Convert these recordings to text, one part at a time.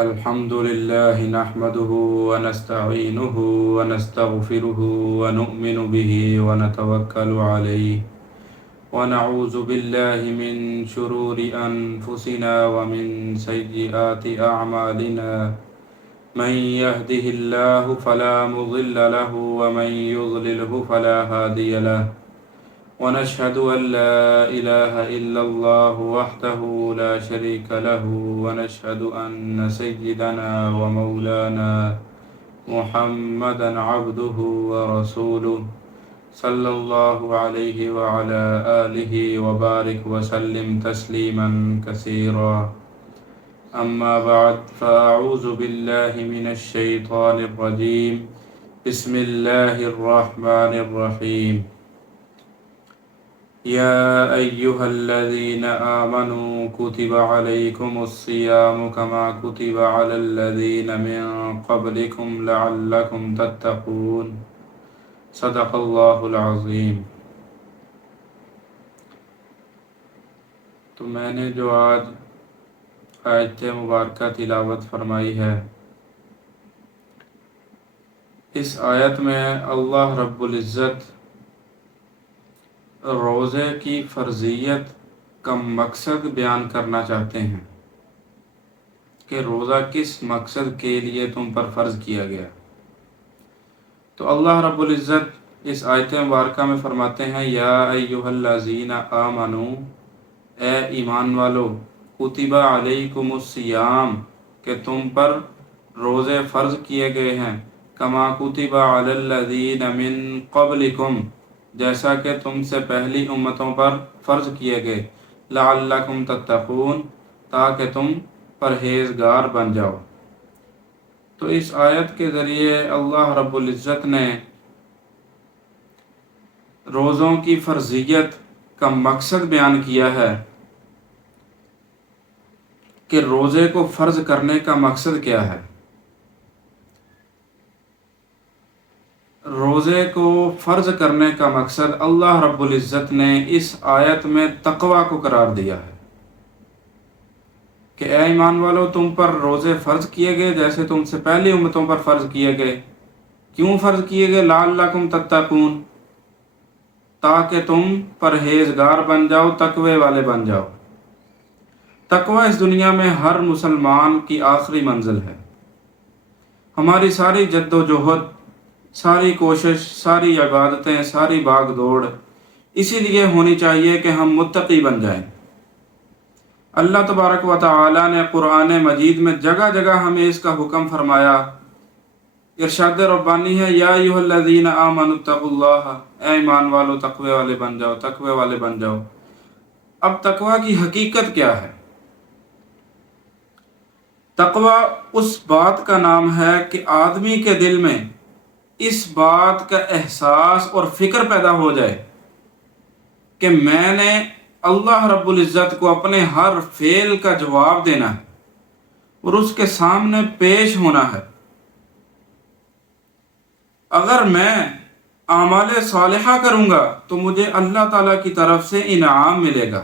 الحمد لله نحمده ونستعينه ونستغفره ونؤمن به ونتوكل عليه ونعوذ بالله من شرور أنفسنا ومن سيئات أعمالنا من يهده الله فلا مضل له ومن يضلله فلا هادي له ونشهد أن لا إله إلا الله وحده لا شريك له ونشهد أن سيدنا ومولانا محمدا عبده ورسوله صلى الله عليه وعلى آله وبارك وسلم تسليما كثيرا أما بعد فأعوذ بالله من الشيطان الرجيم بسم الله الرحمن الرحيم يا أيها الذين آمنوا كتب عليكم الصيام كما كتب على الذين من قبلكم لعلكم تتقون صدق اللہ العظیم۔ تو میں نے جو آج آیت مبارکہ تلاوت فرمائی ہے، اس آیت میں اللہ رب العزت روزے کی فرضیت کا مقصد بیان کرنا چاہتے ہیں کہ روزہ کس مقصد کے لیے تم پر فرض کیا گیا۔ تو اللہ رب العزت اس آیت مبارکہ میں فرماتے ہیں یا ایھا الذین آمنو، اے ایمان والو، کتب علیکم الصیام، کہ تم پر روزے فرض کیے گئے ہیں، کما کتب علی الذین من قبلکم، جیسا کہ تم سے پہلی امتوں پر فرض کیے گئے، لعلکم تتقون، تاکہ تم پرہیزگار بن جاؤ۔ تو اس آیت کے ذریعے اللہ رب العزت نے روزوں کی فرضیت کا مقصد بیان کیا ہے کہ روزے کو فرض کرنے کا مقصد کیا ہے۔ روزے کو فرض کرنے کا مقصد اللہ رب العزت نے اس آیت میں تقوی کو قرار دیا ہے کہ اے ایمان والو، تم پر روزے فرض کیے گئے جیسے تم سے پہلی امتوں پر فرض کیے گئے۔ کیوں فرض کیے گئے؟ لعلکم تتقون، تاکہ تم پرہیزگار بن جاؤ، تقوی والے بن جاؤ۔ تقوی اس دنیا میں ہر مسلمان کی آخری منزل ہے۔ ہماری ساری جد و جہد، ساری کوشش، ساری عبادتیں، ساری بھاگ دوڑ اسی لیے ہونی چاہیے کہ ہم متقی بن جائیں۔ اللہ تبارک و تعالی نے قرآن مجید میں جگہ جگہ ہمیں اس کا حکم فرمایا۔ ارشاد ربانی ہے یا ایھا الذین آمنوا اتقوا اللہ، اے ایمان والو تقوی والے بن جاؤ، تقوی والے بن جاؤ۔ اب تقوی کی حقیقت کیا ہے؟ تقوی اس بات کا نام ہے کہ آدمی کے دل میں اس بات کا احساس اور فکر پیدا ہو جائے کہ میں نے اللہ رب العزت کو اپنے ہر فعل کا جواب دینا ہے اور اس کے سامنے پیش ہونا ہے۔ اگر میں اعمال صالحہ کروں گا تو مجھے اللہ تعالیٰ کی طرف سے انعام ملے گا،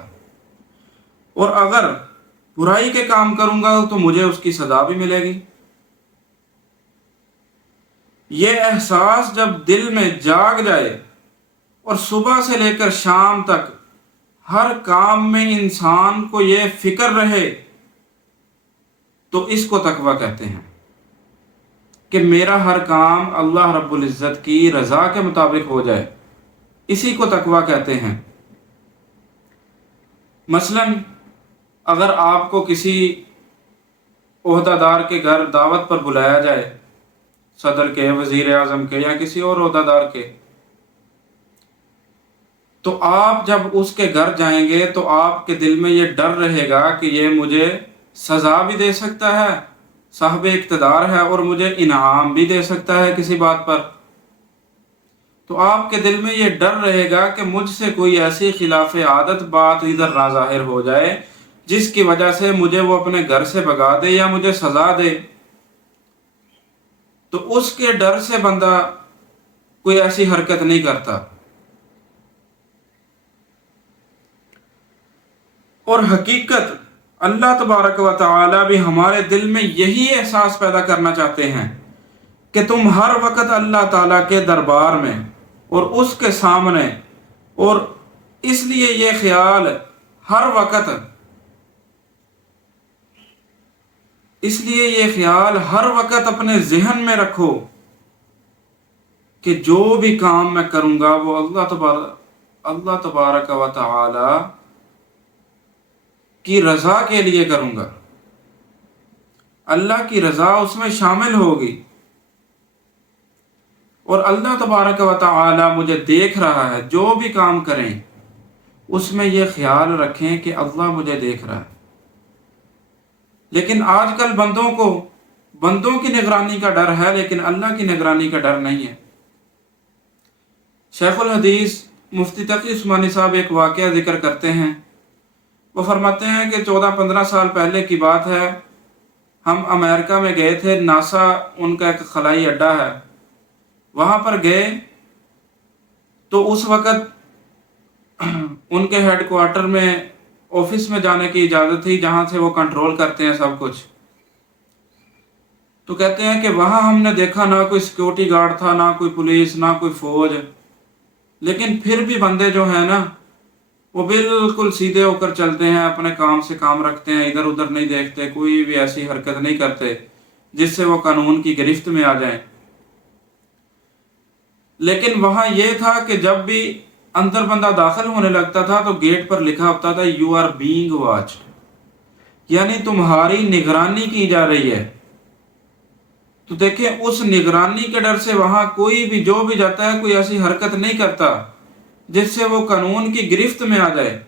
اور اگر برائی کے کام کروں گا تو مجھے اس کی سزا بھی ملے گی۔ یہ احساس جب دل میں جاگ جائے اور صبح سے لے کر شام تک ہر کام میں انسان کو یہ فکر رہے تو اس کو تقوی کہتے ہیں کہ میرا ہر کام اللہ رب العزت کی رضا کے مطابق ہو جائے، اسی کو تقوی کہتے ہیں۔ مثلا اگر آپ کو کسی عہدہ دار کے گھر دعوت پر بلایا جائے، صدر کے، وزیر اعظم کے، یا کسی اور عہدہ دار کے، تو آپ جب اس کے گھر جائیں گے تو آپ کے دل میں یہ ڈر رہے گا کہ یہ مجھے سزا بھی دے سکتا ہے، صاحب اقتدار ہے، اور مجھے انعام بھی دے سکتا ہے کسی بات پر۔ تو آپ کے دل میں یہ ڈر رہے گا کہ مجھ سے کوئی ایسی خلاف عادت بات ادھر نہ ظاہر ہو جائے جس کی وجہ سے مجھے وہ اپنے گھر سے بھگا دے یا مجھے سزا دے۔ تو اس کے ڈر سے بندہ کوئی ایسی حرکت نہیں کرتا۔ اور حقیقت اللہ تبارک و تعالی بھی ہمارے دل میں یہی احساس پیدا کرنا چاہتے ہیں کہ تم ہر وقت اللہ تعالیٰ کے دربار میں اور اس کے سامنے، اور اس لیے یہ خیال ہر وقت اپنے ذہن میں رکھو کہ جو بھی کام میں کروں گا وہ اللہ تبارک و تعالی کی رضا کے لیے کروں گا، اللہ کی رضا اس میں شامل ہوگی، اور اللہ تبارک و تعالی مجھے دیکھ رہا ہے۔ جو بھی کام کریں اس میں یہ خیال رکھیں کہ اللہ مجھے دیکھ رہا ہے۔ لیکن آج کل بندوں کی نگرانی کا ڈر ہے، لیکن اللہ کی نگرانی کا ڈر نہیں ہے۔ شیخ الحدیث مفتی تقی عثمانی صاحب ایک واقعہ ذکر کرتے ہیں۔ وہ فرماتے ہیں کہ 14-15 سال پہلے کی بات ہے، ہم امریکہ میں گئے تھے، ناسا ان کا ایک خلائی اڈا ہے، وہاں پر گئے تو اس وقت ان کے ہیڈ کوارٹر میں آفس میں جانے کی اجازت تھی، جہاں سے وہ کنٹرول کرتے ہیں سب کچھ۔ تو کہتے ہیں کہ وہاں ہم نے دیکھا نہ کوئی سیکیورٹی گارڈ تھا، نہ کوئی پولیس، نہ کوئی فوج، لیکن پھر بھی بندے جو ہیں نا وہ بالکل سیدھے ہو کر چلتے ہیں، اپنے کام سے کام رکھتے ہیں، ادھر ادھر نہیں دیکھتے، کوئی بھی ایسی حرکت نہیں کرتے جس سے وہ قانون کی گرفت میں آ جائیں۔ لیکن وہاں یہ تھا کہ جب بھی اندر بندہ داخل ہونے لگتا تھا تو گیٹ پر لکھا ہوتا تھا "یو آر بینگ واچڈ"، یعنی تمہاری نگرانی کی جا رہی ہے۔ تو دیکھیں اس نگرانی کے ڈر سے وہاں کوئی بھی جو بھی جاتا ہے کوئی ایسی حرکت نہیں کرتا جس سے وہ قانون کی گرفت میں آ جائے۔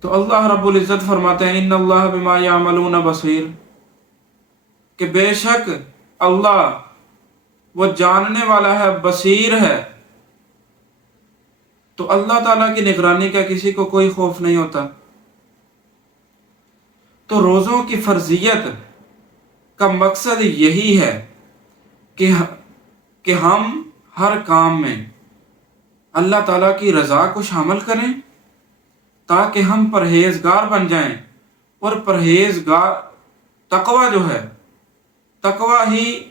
تو اللہ رب العزت فرماتے ہیں "ان اللہ بما یعملون بصیر"، کہ بے شک اللہ وہ جاننے والا ہے، بصیر ہے۔ تو اللہ تعالیٰ کی نگرانی کا کسی کو کوئی خوف نہیں ہوتا۔ تو روزوں کی فرضیت کا مقصد یہی ہے کہ ہم ہر کام میں اللہ تعالیٰ کی رضا کو شامل کریں تاکہ ہم پرہیزگار بن جائیں، اور تقوی جو ہے، تقوی ہی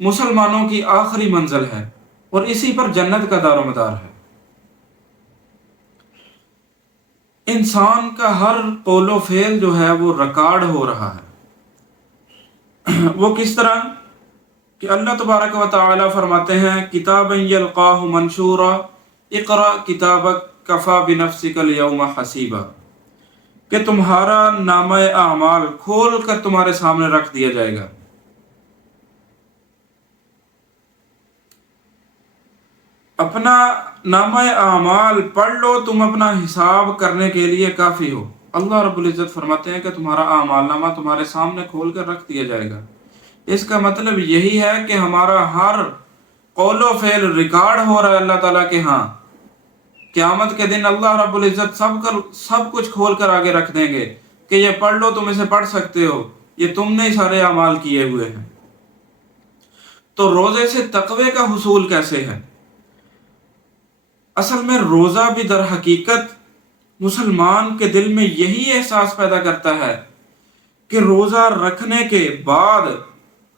مسلمانوں کی آخری منزل ہے، اور اسی پر جنت کا دار و مدار ہے۔ انسان کا ہر قول و فعل جو ہے وہ ریکارڈ ہو رہا ہے۔ وہ کس طرح کہ اللہ تبارک و تعالی فرماتے ہیں "کتابا یلقاہ منشورا اقرأ کتابک کفی بنفسک اليوم حسیبا"، کہ تمہارا نامہ اعمال کھول کر تمہارے سامنے رکھ دیا جائے گا۔ اپنا نامہ اعمال پڑھ لو، تم اپنا حساب کرنے کے لیے کافی ہو۔ اللہ رب العزت فرماتے ہیں کہ تمہارا اعمال نامہ تمہارے سامنے کھول کر رکھ دیا جائے گا۔ اس کا مطلب یہی ہے کہ ہمارا ہر قول و فعل ریکارڈ ہو رہا ہے اللہ تعالیٰ کے ہاں۔ قیامت کے دن اللہ رب العزت سب کچھ کھول کر آگے رکھ دیں گے کہ یہ پڑھ لو، تم اسے پڑھ سکتے ہو، یہ تم نے سارے اعمال کیے ہوئے ہیں۔ تو روزے سے تقوی کا حصول کیسے ہے؟ اصل میں روزہ بھی در حقیقت مسلمان کے دل میں یہی احساس پیدا کرتا ہے کہ روزہ رکھنے کے بعد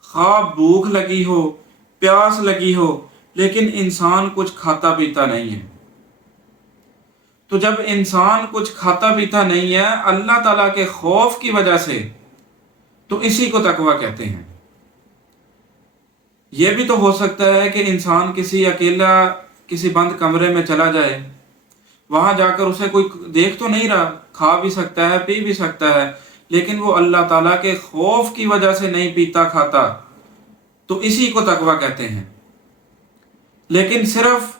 خواہ بھوک لگی ہو، پیاس لگی ہو، لیکن انسان کچھ کھاتا پیتا نہیں ہے۔ تو جب انسان کچھ کھاتا پیتا نہیں ہے اللہ تعالیٰ کے خوف کی وجہ سے، تو اسی کو تقوی کہتے ہیں۔ یہ بھی تو ہو سکتا ہے کہ انسان اکیلا کسی بند کمرے میں چلا جائے، وہاں جا کر اسے کوئی دیکھ تو نہیں رہا، کھا بھی سکتا ہے، پی بھی سکتا ہے، لیکن وہ اللہ تعالیٰ کے خوف کی وجہ سے نہیں پیتا کھاتا، تو اسی کو تقوی کہتے ہیں۔ لیکن صرف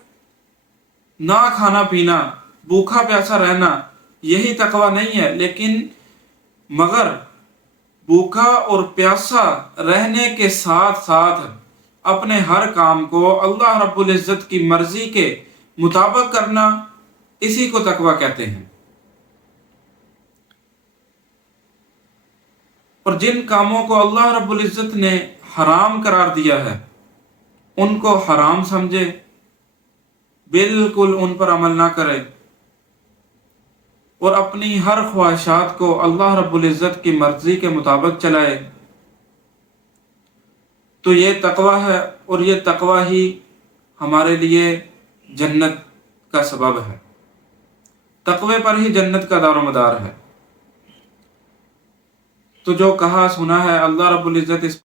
نہ کھانا پینا، بھوکا پیاسا رہنا، یہی تقوی نہیں ہے، لیکن مگر بھوکا اور پیاسا رہنے کے ساتھ ساتھ اپنے ہر کام کو اللہ رب العزت کی مرضی کے مطابق کرنا، اسی کو تقوی کہتے ہیں۔ اور جن کاموں کو اللہ رب العزت نے حرام قرار دیا ہے ان کو حرام سمجھے، بالکل ان پر عمل نہ کرے۔ اور اپنی ہر خواہشات کو اللہ رب العزت کی مرضی کے مطابق چلائے، تو یہ تقوی ہے، اور یہ تقوی ہی ہمارے لیے جنت کا سبب ہے۔ تقوی پر ہی جنت کا دار و مدار ہے۔ تو جو کہا سنا ہے، اللہ رب العزت اس